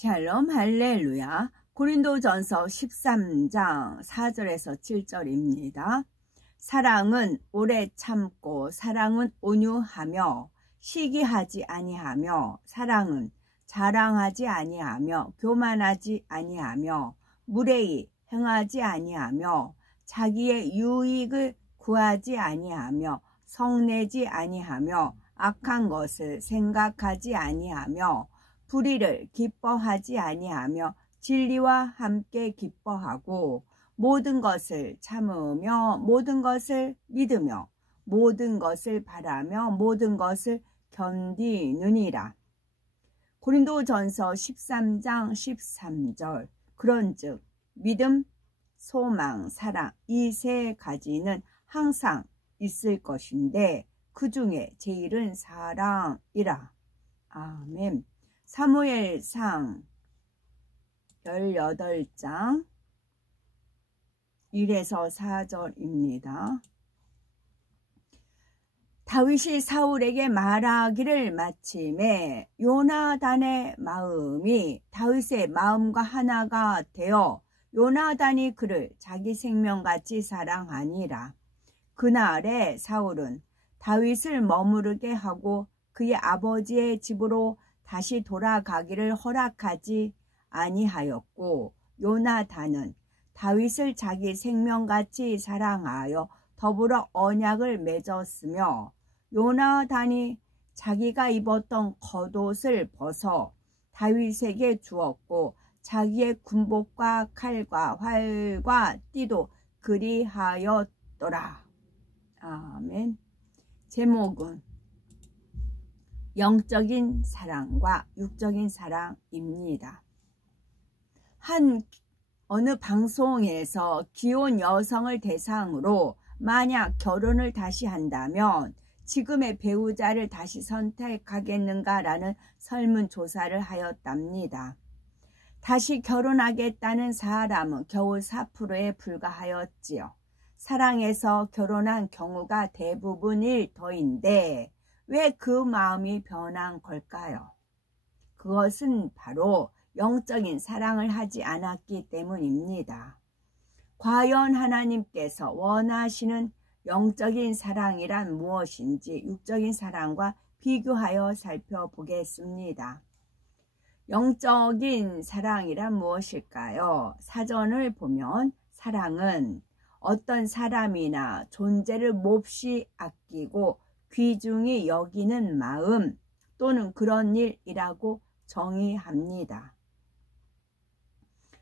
샬롬 할렐루야. 고린도전서 13장 4절에서 7절입니다. 사랑은 오래 참고 사랑은 온유하며 시기하지 아니하며 사랑은 자랑하지 아니하며 교만하지 아니하며 무례히 행하지 아니하며 자기의 유익을 구하지 아니하며 성내지 아니하며 악한 것을 생각하지 아니하며 불의를 기뻐하지 아니하며 진리와 함께 기뻐하고 모든 것을 참으며 모든 것을 믿으며 모든 것을 바라며 모든 것을 견디느니라. 고린도전서 13장 13절. 그런즉 믿음, 소망, 사랑 이 세 가지는 항상 있을 것인데 그 중에 제일은 사랑이라. 아멘. 사무엘상 18장 1에서 4절입니다. 다윗이 사울에게 말하기를 마침에 요나단의 마음이 다윗의 마음과 하나가 되어 요나단이 그를 자기 생명같이 사랑하니라. 그날에 사울은 다윗을 머무르게 하고 그의 아버지의 집으로 다시 돌아가기를 허락하지 아니하였고 요나단은 다윗을 자기 생명같이 사랑하여 더불어 언약을 맺었으며 요나단이 자기가 입었던 겉옷을 벗어 다윗에게 주었고 자기의 군복과 칼과 활과 띠도 그리하였더라. 아멘. 제목은 영적인 사랑과 육적인 사랑입니다. 어느 방송에서 기혼 여성을 대상으로 만약 결혼을 다시 한다면 지금의 배우자를 다시 선택하겠는가라는 설문조사를 하였답니다. 다시 결혼하겠다는 사람은 겨우 4%에 불과하였지요. 사랑해서 결혼한 경우가 대부분일 터인데 왜 그 마음이 변한 걸까요? 그것은 바로 영적인 사랑을 하지 않았기 때문입니다. 과연 하나님께서 원하시는 영적인 사랑이란 무엇인지 육적인 사랑과 비교하여 살펴보겠습니다. 영적인 사랑이란 무엇일까요? 사전을 보면 사랑은 어떤 사람이나 존재를 몹시 아끼고 귀중히 여기는 마음 또는 그런 일이라고 정의합니다.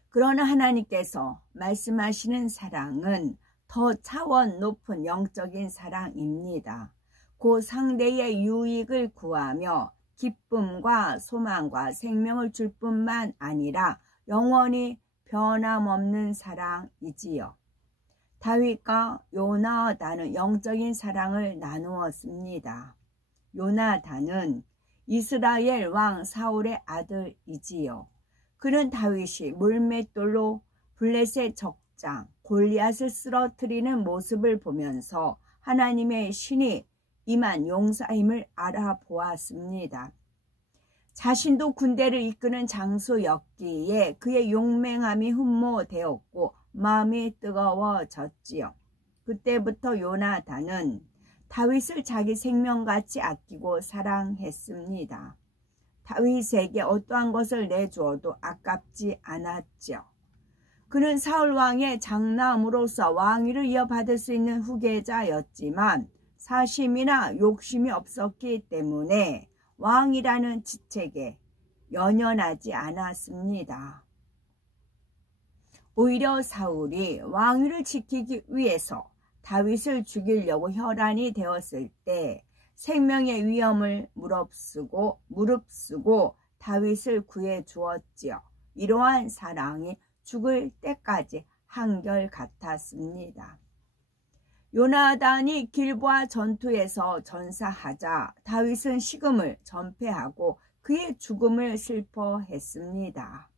그러나 하나님께서 말씀하시는 사랑은 더 차원 높은 영적인 사랑입니다. 그 상대의 유익을 구하며 기쁨과 소망과 생명을 줄 뿐만 아니라 영원히 변함없는 사랑이지요. 다윗과 요나단은 영적인 사랑을 나누었습니다. 요나단은 이스라엘 왕 사울의 아들이지요. 그는 다윗이 물맷돌로 블레셋 적장 골리앗을 쓰러뜨리는 모습을 보면서 하나님의 신이 임한 용사임을 알아보았습니다. 자신도 군대를 이끄는 장수였기에 그의 용맹함이 흠모되었고 마음이 뜨거워졌지요. 그때부터 요나단은 다윗을 자기 생명같이 아끼고 사랑했습니다. 다윗에게 어떠한 것을 내주어도 아깝지 않았죠. 그는 사울왕의 장남으로서 왕위를 이어받을 수 있는 후계자였지만 사심이나 욕심이 없었기 때문에 왕이라는 직책에 연연하지 않았습니다. 오히려 사울이 왕위를 지키기 위해서 다윗을 죽이려고 혈안이 되었을 때 생명의 위험을 무릅쓰고 다윗을 구해 주었지요. 이러한 사랑이 죽을 때까지 한결같았습니다. 요나단이 길보아 전투에서 전사하자 다윗은 식음을 전폐하고 그의 죽음을 슬퍼했습니다.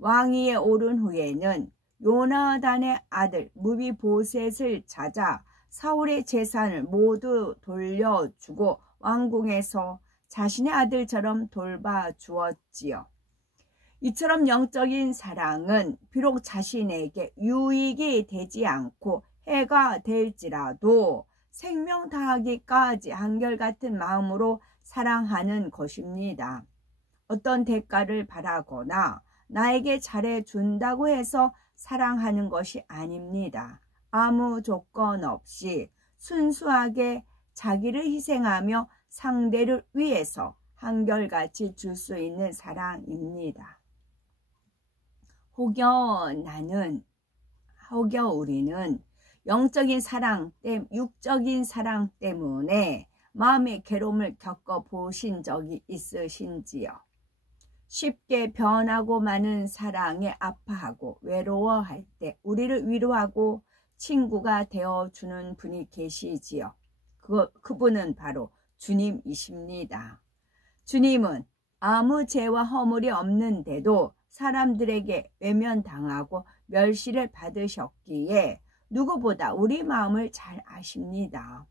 왕위에 오른 후에는 요나단의 아들 무비보셋을 찾아 사울의 재산을 모두 돌려주고 왕궁에서 자신의 아들처럼 돌봐주었지요. 이처럼 영적인 사랑은 비록 자신에게 유익이 되지 않고 해가 될지라도 생명 다하기까지 한결같은 마음으로 사랑하는 것입니다. 어떤 대가를 바라거나 나에게 잘해준다고 해서 사랑하는 것이 아닙니다. 아무 조건 없이 순수하게 자기를 희생하며 상대를 위해서 한결같이 줄 수 있는 사랑입니다. 혹여 우리는 영적인 사랑, 육적인 사랑 때문에 마음의 괴로움을 겪어보신 적이 있으신지요? 쉽게 변하고 마는 사랑에 아파하고 외로워할 때 우리를 위로하고 친구가 되어주는 분이 계시지요. 그분은 바로 주님이십니다. 주님은 아무 죄와 허물이 없는데도 사람들에게 외면당하고 멸시를 받으셨기에 누구보다 우리 마음을 잘 아십니다.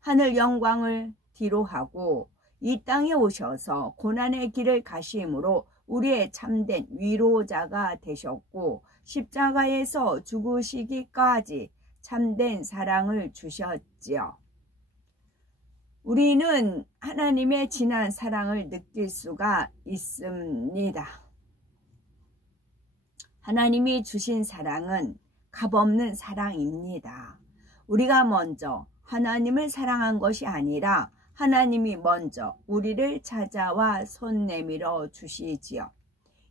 하늘 영광을 뒤로하고 이 땅에 오셔서 고난의 길을 가심으로 우리의 참된 위로자가 되셨고 십자가에서 죽으시기까지 참된 사랑을 주셨지요. 우리는 하나님의 진한 사랑을 느낄 수가 있습니다. 하나님이 주신 사랑은 값없는 사랑입니다. 우리가 먼저 하나님을 사랑한 것이 아니라 하나님이 먼저 우리를 찾아와 손 내밀어 주시지요.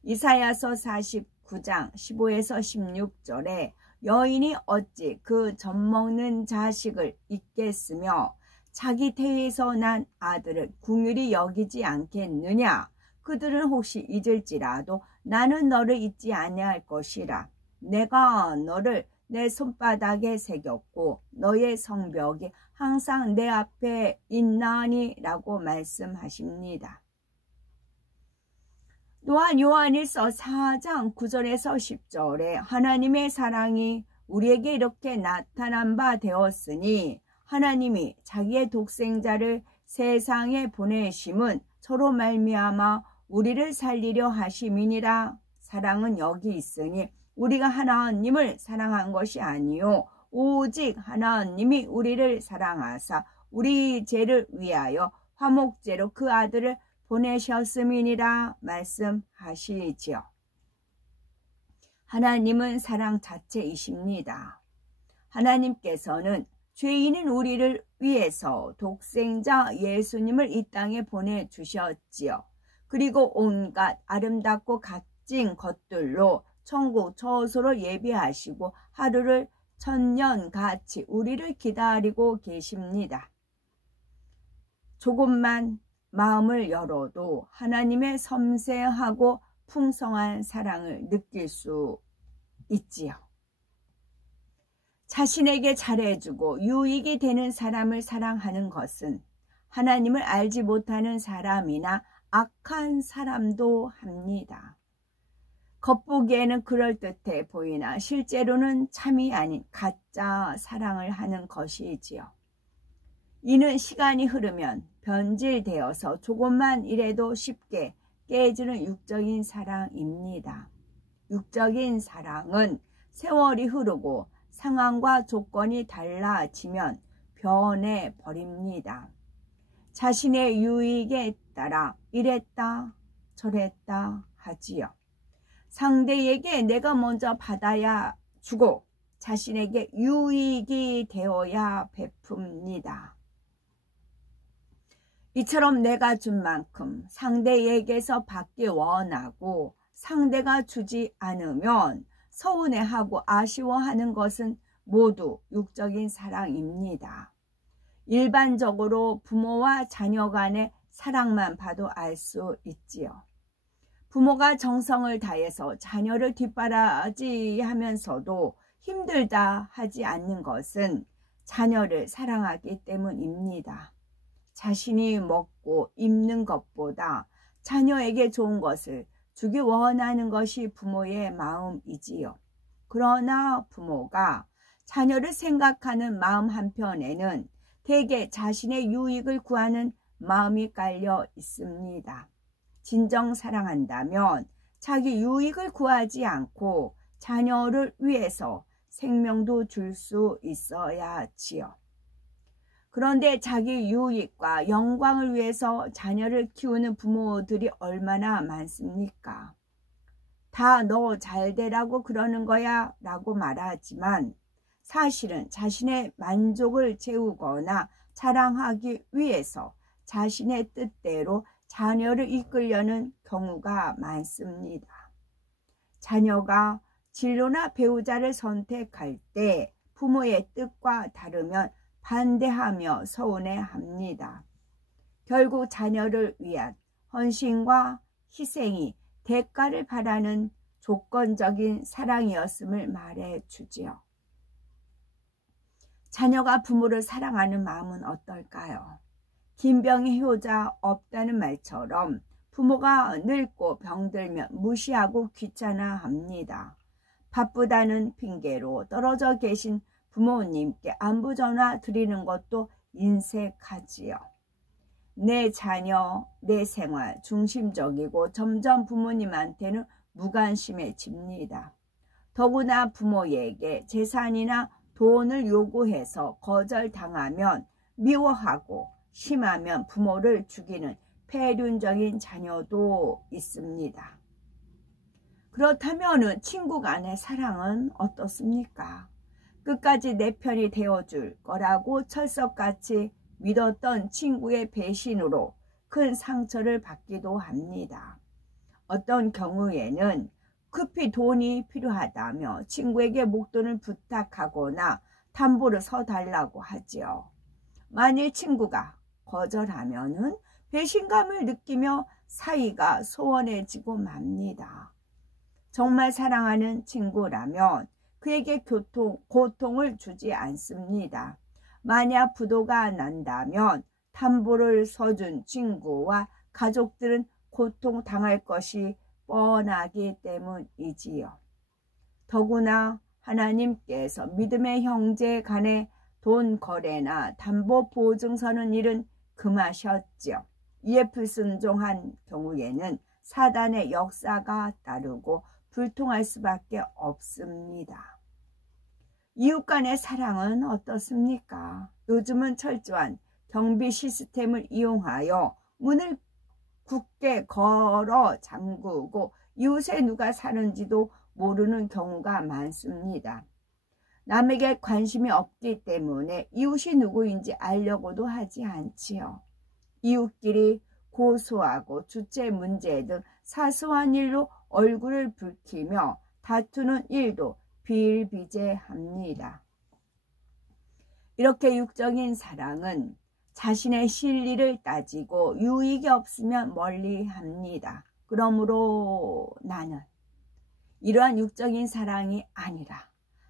이사야서 49장 15에서 16절에 여인이 어찌 그 젖먹는 자식을 잊겠으며 자기 태에서 난 아들을 긍휼히 여기지 않겠느냐. 그들은 혹시 잊을지라도 나는 너를 잊지 아니할 것이라. 내가 너를 내 손바닥에 새겼고 너의 성벽이 항상 내 앞에 있나니 라고 말씀하십니다. 또한 요한일서 4장 9절에서 10절에 하나님의 사랑이 우리에게 이렇게 나타난 바 되었으니 하나님이 자기의 독생자를 세상에 보내심은 저로 말미암아 우리를 살리려 하심이니라. 사랑은 여기 있으니 우리가 하나님을 사랑한 것이 아니요 오직 하나님이 우리를 사랑하사 우리 죄를 위하여 화목제로 그 아들을 보내셨음이니라 말씀하시지요. 하나님은 사랑 자체이십니다. 하나님께서는 죄인인 우리를 위해서 독생자 예수님을 이 땅에 보내주셨지요. 그리고 온갖 아름답고 값진 것들로 천국 처소로 예비하시고 하루를 천년같이 우리를 기다리고 계십니다. 조금만 마음을 열어도 하나님의 섬세하고 풍성한 사랑을 느낄 수 있지요. 자신에게 잘해주고 유익이 되는 사람을 사랑하는 것은 하나님을 알지 못하는 사람이나 악한 사람도 합니다. 겉보기에는 그럴듯해 보이나 실제로는 참이 아닌 가짜 사랑을 하는 것이지요. 이는 시간이 흐르면 변질되어서 조금만 이래도 쉽게 깨지는 육적인 사랑입니다. 육적인 사랑은 세월이 흐르고 상황과 조건이 달라지면 변해버립니다. 자신의 유익에 따라 이랬다 저랬다 하지요. 상대에게 내가 먼저 받아야 주고 자신에게 유익이 되어야 베풉니다. 이처럼 내가 준 만큼 상대에게서 받기 원하고 상대가 주지 않으면 서운해하고 아쉬워하는 것은 모두 육적인 사랑입니다. 일반적으로 부모와 자녀 간의 사랑만 봐도 알 수 있지요. 부모가 정성을 다해서 자녀를 뒷바라지하면서도 힘들다 하지 않는 것은 자녀를 사랑하기 때문입니다. 자신이 먹고 입는 것보다 자녀에게 좋은 것을 주기 원하는 것이 부모의 마음이지요. 그러나 부모가 자녀를 생각하는 마음 한편에는 대개 자신의 유익을 구하는 마음이 깔려 있습니다. 진정 사랑한다면 자기 유익을 구하지 않고 자녀를 위해서 생명도 줄 수 있어야 지요. 그런데 자기 유익과 영광을 위해서 자녀를 키우는 부모들이 얼마나 많습니까? 다 너 잘되라고 그러는 거야 라고 말하지만 사실은 자신의 만족을 채우거나 자랑하기 위해서 자신의 뜻대로 자녀를 이끌려는 경우가 많습니다. 자녀가 진로나 배우자를 선택할 때 부모의 뜻과 다르면 반대하며 서운해합니다. 결국 자녀를 위한 헌신과 희생이 대가를 바라는 조건적인 사랑이었음을 말해주지요. 자녀가 부모를 사랑하는 마음은 어떨까요? 김병희 효자 없다는 말처럼 부모가 늙고 병들면 무시하고 귀찮아합니다. 바쁘다는 핑계로 떨어져 계신 부모님께 안부 전화 드리는 것도 인색하지요. 내 자녀, 내 생활 중심적이고 점점 부모님한테는 무관심해집니다. 더구나 부모에게 재산이나 돈을 요구해서 거절당하면 미워하고 심하면 부모를 죽이는 폐륜적인 자녀도 있습니다. 그렇다면 친구 간의 사랑은 어떻습니까? 끝까지 내 편이 되어줄 거라고 철석같이 믿었던 친구의 배신으로 큰 상처를 받기도 합니다. 어떤 경우에는 급히 돈이 필요하다며 친구에게 목돈을 부탁하거나 담보를 서달라고 하지요. 만일 친구가 거절하면은 배신감을 느끼며 사이가 소원해지고 맙니다. 정말 사랑하는 친구라면 그에게 고통을 주지 않습니다. 만약 부도가 난다면 담보를 서준 친구와 가족들은 고통당할 것이 뻔하기 때문이지요. 더구나 하나님께서 믿음의 형제 간의 돈 거래나 담보 보증 서는 일은 금하셨지요. 이에 불순종한 경우에는 사단의 역사가 따르고 불통할 수밖에 없습니다. 이웃 간의 사랑은 어떻습니까? 요즘은 철저한 경비 시스템을 이용하여 문을 굳게 걸어 잠그고 이웃에 누가 사는지도 모르는 경우가 많습니다. 남에게 관심이 없기 때문에 이웃이 누구인지 알려고도 하지 않지요. 이웃끼리 고소하고 주체 문제 등 사소한 일로 얼굴을 붉히며 다투는 일도 비일비재합니다. 이렇게 육적인 사랑은 자신의 실리를 따지고 유익이 없으면 멀리합니다. 그러므로 나는 이러한 육적인 사랑이 아니라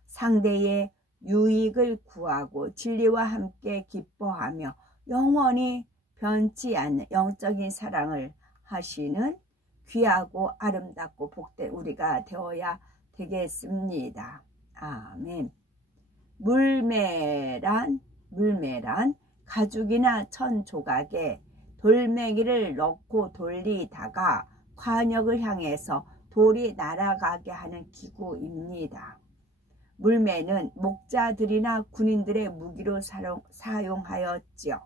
상대의 유익을 구하고 진리와 함께 기뻐하며 영원히 변치 않는 영적인 사랑을 하시는 귀하고 아름답고 복된 우리가 되어야 되겠습니다. 아멘. 물매란 가죽이나 천 조각에 돌멩이를 넣고 돌리다가 관역을 향해서 돌이 날아가게 하는 기구입니다. 물매는 목자들이나 군인들의 무기로 사용하였지요.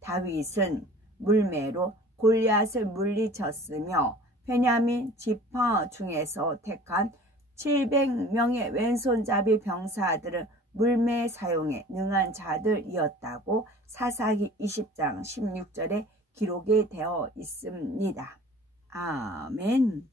다윗은 물매로 골리앗을 물리쳤으며 베냐민 지파 중에서 택한 700명의 왼손잡이 병사들은 물매 사용에 능한 자들이었다고 사사기 20장 16절에 기록이 되어 있습니다. 아멘.